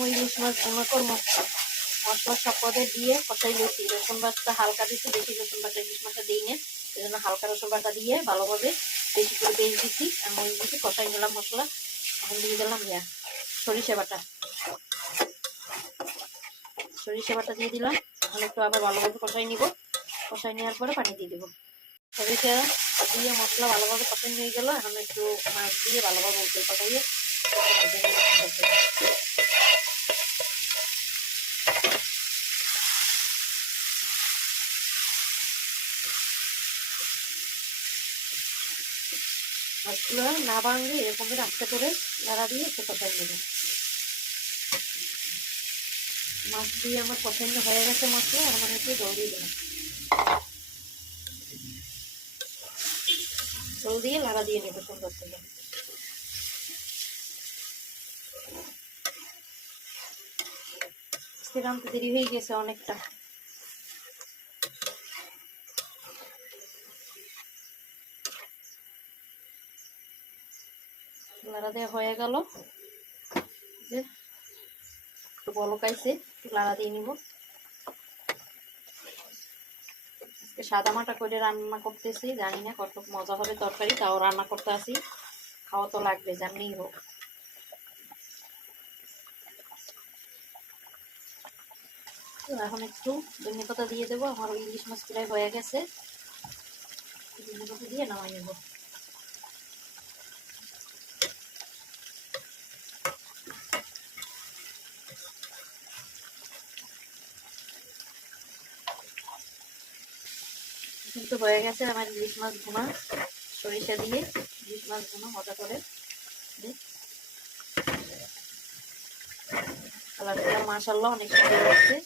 মই ইলিশ মাছ ভুনা করব মশলা সব পদে দিয়ে কষাই লইছি রসুন বাটা হালকা দিচ্ছি বেশি রসুন বাটা ইলিশ মাছটা দিই না। এই জন্য হালকা রসুন বাটা দিয়ে ভালোভাবে বেশি করে বেশ দিচ্ছি আর মই দিচ্ছি কষাই দিলাম মশলা। এখন দিয়ে দিলাম ইয়া, সরিষা বাটা। সরিষা বাটা দিয়ে দিলাম। এখন একটু আবার ভালোভাবে কষাই নিব। কষাই নেওয়ার পরে পানি দিয়ে দেবো। সরিষা দিয়ে মশলা ভালোভাবে কষাই নিয়ে গেল। এখন একটু মাছ দিয়ে ভালোভাবে উঠে কষাইয়ে মাছগুলো না ভাঙলে এরকম করে আস্তে করে নাড়া দিয়ে একটু কষাই নেবেন মাছ দিয়ে আমার পছন্দ হয়ে গেছে মশলা এখন আমি একটু জল দিয়ে দিলাম। জল দিয়ে লাড়া দিয়ে নেব সুন্দর করে। রামতে দেরি হয়ে গেছে অনেকটা। লাড়া দেওয়া হয়ে গেল। যে একটু বলকাইছে দিয়ে নিব। সাদা মাটা করে রান্না করতেছি, জানি না কত মজা হবে তরকারি, তাও রান্না করতে আসি। খাওয়া তো লাগবে যেমনিই হোক। এখন একটু ধনে পাতা দিয়ে দেবো, আমার ইলিশ মাছ প্রায় হয়ে গেছে। ধনে পাতা দিয়ে নামাই নেব। কিন্তু হয়ে গেছে আমার ইলিশ মাছ ভুনা সরিষা দিয়ে ইলিশ মাছ ভুনা মজা করে। কালারটা মাশাল্লাহ অনেক সুন্দর হচ্ছে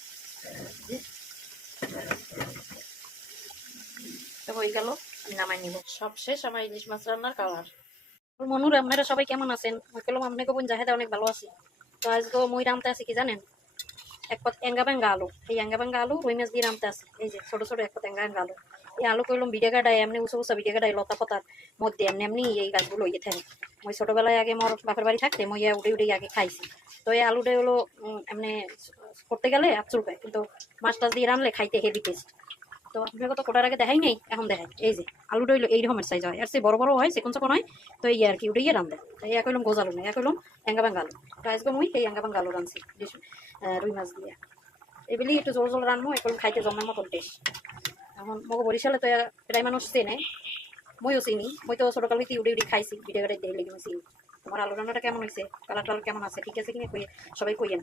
হয়ে গেল নামাই নিব। সব শেষ, আমার ইলিশ মাছ রান্নার কালার। মনুর আপনারা সবাই কেমন আছেন? কলম আপনাকে বোন জাহেদা অনেক ভালো আছি। তো আজকে মই রামতে আছি কি জানেন? এক পথ এঙ্গা বেঙ্গা আলু। এই এঙ্গা বেঙ্গা আলু রুই মাছ দিয়ে নামতে আছে এই যে ছোট ছোট এক পথ এঙ্গা বেঙ্গা আলু। এই আলু করলাম বিডে গাডায় এমনি উঁচু উঁচা বিডে গাডায় লতা পাতার মধ্যে, এমনি এমনি এই গাছগুলো ইয়ে থাকে। মই ছোটবেলায় আগে মোর বাপের বাড়ি থাকতে মই উড়ে উড়ে আগে খাইছি। তো এই আলুটা হলো এমনি করতে গেলে আচুর পায় কিন্তু মাছ টাছ দিয়ে রানলে খাইতে হেভি টেস্ট তো আপনাকে তো আগে দেখাই এখন দেখাই। এই যে, আলুটা হইল এই সাইজ হয়। আর সে বড় বড় হয়, সেকন সকন হয়, তো এই আর কি রান দেয় এই এক গোজালু না এক হইলাম এঙ্গা বাঙ্গা আলু। তো আজকে মুই এই এঙ্গা বাঙ্গা আলু রানছি রুই মাছ দিয়ে। এগুলি একটু জোর জোর রানবো এখন খাইতে জমের মতন টেস্ট এখন মগ বরিশালে তো প্রায় মানুষ চেনে। মইও চিনি, মই তো ছোটকাল থেকে উড়ে উড়ে খাইছি, ভিডিও করে দেখলে চিনি। তোমার আলু রান্নাটা কেমন হয়েছে কালার টালার কেমন আছে? ঠিক আছে কিনা কইয়ে, সবাই কইয়েন।